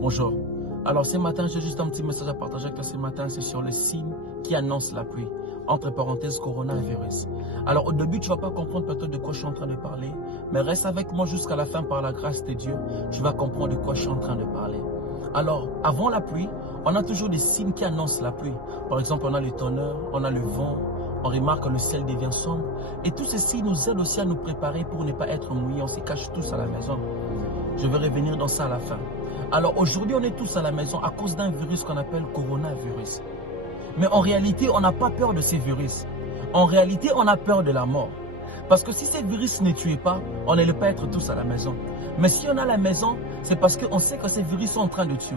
Bonjour. Alors ce matin, j'ai juste un petit message à partager avec toi ce matin, c'est sur les signes qui annoncent la pluie. Entre parenthèses, coronavirus. Alors au début, tu ne vas pas comprendre peut-être de quoi je suis en train de parler, mais reste avec moi jusqu'à la fin par la grâce de Dieu. Tu vas comprendre de quoi je suis en train de parler. Alors, avant la pluie, on a toujours des signes qui annoncent la pluie. Par exemple, on a le tonnerre, on a le vent, on remarque que le ciel devient sombre. Et tous ces signes nous aident aussi à nous préparer pour ne pas être mouillés. On se cache tous à la maison. Je vais revenir dans ça à la fin. Alors aujourd'hui, on est tous à la maison à cause d'un virus qu'on appelle coronavirus. Mais en réalité, on n'a pas peur de ces virus. En réalité, on a peur de la mort. Parce que si ces virus ne tuaient pas, on n'allait pas être tous à la maison. Mais si on est à la maison, c'est parce qu'on sait que ces virus sont en train de tuer.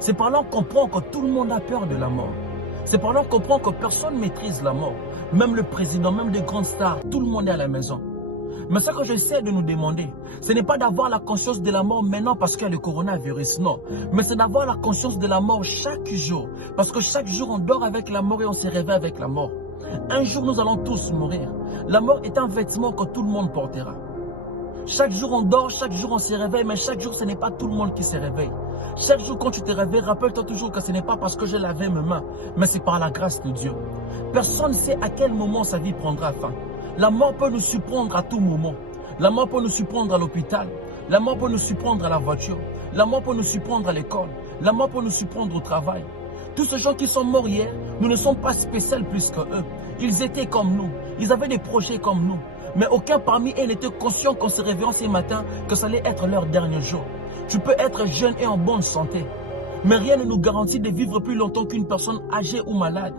C'est par là qu'on comprend que tout le monde a peur de la mort. C'est par là qu'on comprend que personne ne maîtrise la mort. Même le président, même les grandes stars, tout le monde est à la maison. Mais ce que j'essaie de nous demander, ce n'est pas d'avoir la conscience de la mort maintenant parce qu'il y a le coronavirus, non. Mais c'est d'avoir la conscience de la mort chaque jour. Parce que chaque jour, on dort avec la mort et on se réveille avec la mort. Un jour, nous allons tous mourir. La mort est un vêtement que tout le monde portera. Chaque jour, on dort, chaque jour, on se réveille, mais chaque jour, ce n'est pas tout le monde qui se réveille. Chaque jour, quand tu te réveilles, rappelle-toi toujours que ce n'est pas parce que j'ai lavé mes mains, mais c'est par la grâce de Dieu. Personne ne sait à quel moment sa vie prendra fin. La mort peut nous surprendre à tout moment. La mort peut nous surprendre à l'hôpital. La mort peut nous surprendre à la voiture. La mort peut nous surprendre à l'école. La mort peut nous surprendre au travail. Tous ces gens qui sont morts hier, nous ne sommes pas spéciaux plus que eux. Ils étaient comme nous. Ils avaient des projets comme nous. Mais aucun parmi eux n'était conscient qu'en se réveillant ce matin, que ça allait être leur dernier jour. Tu peux être jeune et en bonne santé. Mais rien ne nous garantit de vivre plus longtemps qu'une personne âgée ou malade.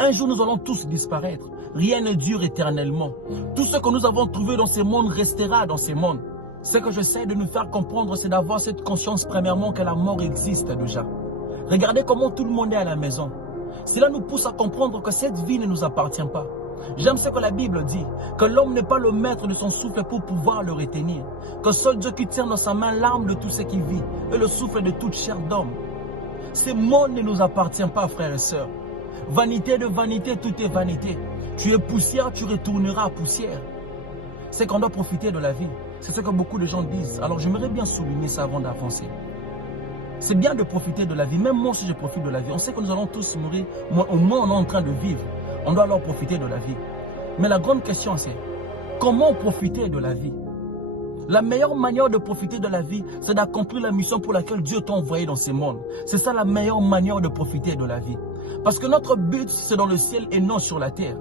Un jour, nous allons tous disparaître. Rien ne dure éternellement. Tout ce que nous avons trouvé dans ce monde restera dans ce monde. Ce que j'essaie de nous faire comprendre, c'est d'avoir cette conscience premièrement que la mort existe déjà. Regardez comment tout le monde est à la maison. Cela nous pousse à comprendre que cette vie ne nous appartient pas. J'aime ce que la Bible dit, que l'homme n'est pas le maître de son souffle pour pouvoir le retenir. Que seul Dieu qui tient dans sa main l'âme de tout ce qui vit et le souffle de toute chair d'homme. Ce monde ne nous appartient pas, frères et sœurs. Vanité de vanité, tout est vanité. Tu es poussière, tu retourneras à poussière. C'est qu'on doit profiter de la vie. C'est ce que beaucoup de gens disent. Alors j'aimerais bien souligner ça avant d'avancer. C'est bien de profiter de la vie. Même moi aussi je profite de la vie. On sait que nous allons tous mourir. Au moins on est en train de vivre. On doit alors profiter de la vie. Mais la grande question c'est, comment profiter de la vie? La meilleure manière de profiter de la vie, c'est d'accomplir la mission pour laquelle Dieu t'a envoyé dans ce monde. C'est ça la meilleure manière de profiter de la vie. Parce que notre but, c'est dans le ciel et non sur la terre.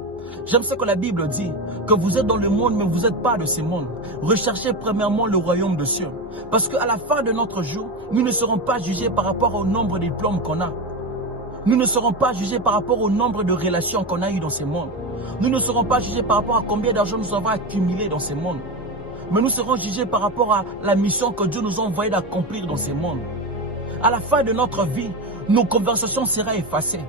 J'aime ce que la Bible dit, que vous êtes dans le monde, mais vous n'êtes pas de ce monde. Recherchez premièrement le royaume de cieux. Parce qu'à la fin de notre jour, nous ne serons pas jugés par rapport au nombre de diplômes qu'on a. Nous ne serons pas jugés par rapport au nombre de relations qu'on a eues dans ce monde. Nous ne serons pas jugés par rapport à combien d'argent nous avons accumulé dans ce monde. Mais nous serons jugés par rapport à la mission que Dieu nous a envoyé d'accomplir dans ce monde. À la fin de notre vie, nos conversations seront effacées.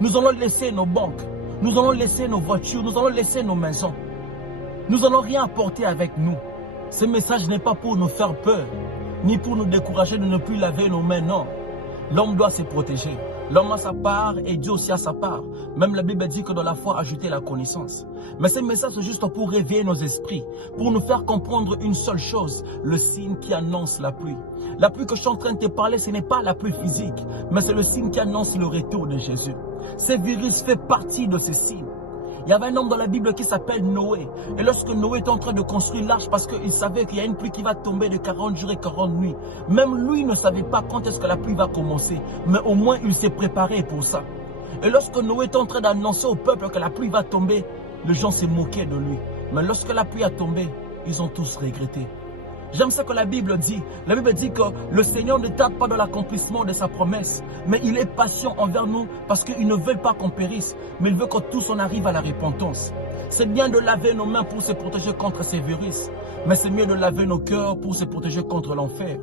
Nous allons laisser nos banques. Nous allons laisser nos voitures, nous allons laisser nos maisons. Nous n'allons rien apporter avec nous. Ce message n'est pas pour nous faire peur, ni pour nous décourager de ne plus laver nos mains, non. L'homme doit se protéger. L'homme a sa part et Dieu aussi a sa part. Même la Bible dit que dans la foi, ajouter la connaissance. Mais ce message c'est juste pour réveiller nos esprits, pour nous faire comprendre une seule chose, le signe qui annonce la pluie. La pluie que je suis en train de te parler, ce n'est pas la pluie physique, mais c'est le signe qui annonce le retour de Jésus. Ce virus fait partie de ces signes. Il y avait un homme dans la Bible qui s'appelle Noé. Et lorsque Noé était en train de construire l'arche, parce qu'il savait qu'il y a une pluie qui va tomber de 40 jours et 40 nuits. Même lui ne savait pas quand est-ce que la pluie va commencer. Mais au moins, il s'est préparé pour ça. Et lorsque Noé était en train d'annoncer au peuple que la pluie va tomber, les gens se moquaient de lui. Mais lorsque la pluie a tombé, ils ont tous regretté. J'aime ce que la Bible dit. La Bible dit que le Seigneur ne tarde pas dans l'accomplissement de sa promesse. Mais il est patient envers nous parce qu'il ne veut pas qu'on périsse. Mais il veut que tous on arrive à la repentance. C'est bien de laver nos mains pour se protéger contre ces virus. Mais c'est mieux de laver nos cœurs pour se protéger contre l'enfer.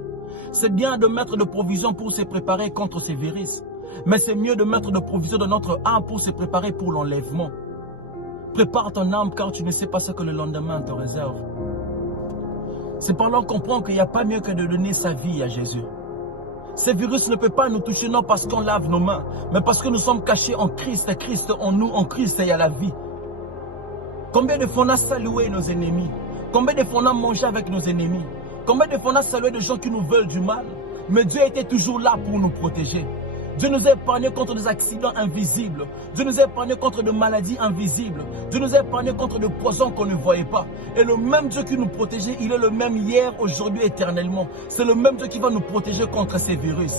C'est bien de mettre de provisions pour se préparer contre ces virus. Mais c'est mieux de mettre de provisions dans notre âme pour se préparer pour l'enlèvement. Prépare ton âme car tu ne sais pas ce que le lendemain te réserve. C'est par là qu'on comprend qu'il n'y a pas mieux que de donner sa vie à Jésus. Ce virus ne peut pas nous toucher non parce qu'on lave nos mains, mais parce que nous sommes cachés en Christ. Et Christ en nous, en Christ, il y a la vie. Combien de fois on a salué nos ennemis? Combien de fois on a mangé avec nos ennemis? Combien de fois on a salué des gens qui nous veulent du mal? Mais Dieu était toujours là pour nous protéger. Dieu nous a épargnés contre des accidents invisibles. Dieu nous a épargnés contre des maladies invisibles. Dieu nous a épargnés contre des poisons qu'on ne voyait pas. Et le même Dieu qui nous protégeait, il est le même hier, aujourd'hui, éternellement. C'est le même Dieu qui va nous protéger contre ces virus.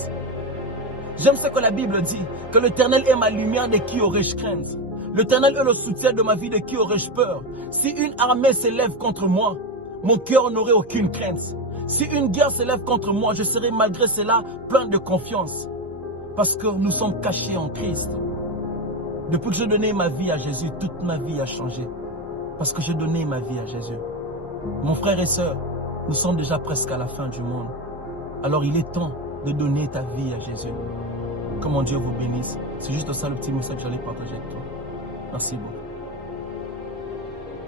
J'aime ce que la Bible dit, que l'Éternel est ma lumière, de qui aurais-je crainte? L'Éternel est le soutien de ma vie, de qui aurais-je peur? Si une armée s'élève contre moi, mon cœur n'aurait aucune crainte. Si une guerre s'élève contre moi, je serai malgré cela plein de confiance. Parce que nous sommes cachés en Christ. Depuis que j'ai donné ma vie à Jésus, toute ma vie a changé. Parce que j'ai donné ma vie à Jésus. Mon frère et sœur, nous sommes déjà presque à la fin du monde. Alors il est temps de donner ta vie à Jésus. Que mon Dieu vous bénisse. C'est juste ça le petit message que j'allais partager avec toi. Merci beaucoup.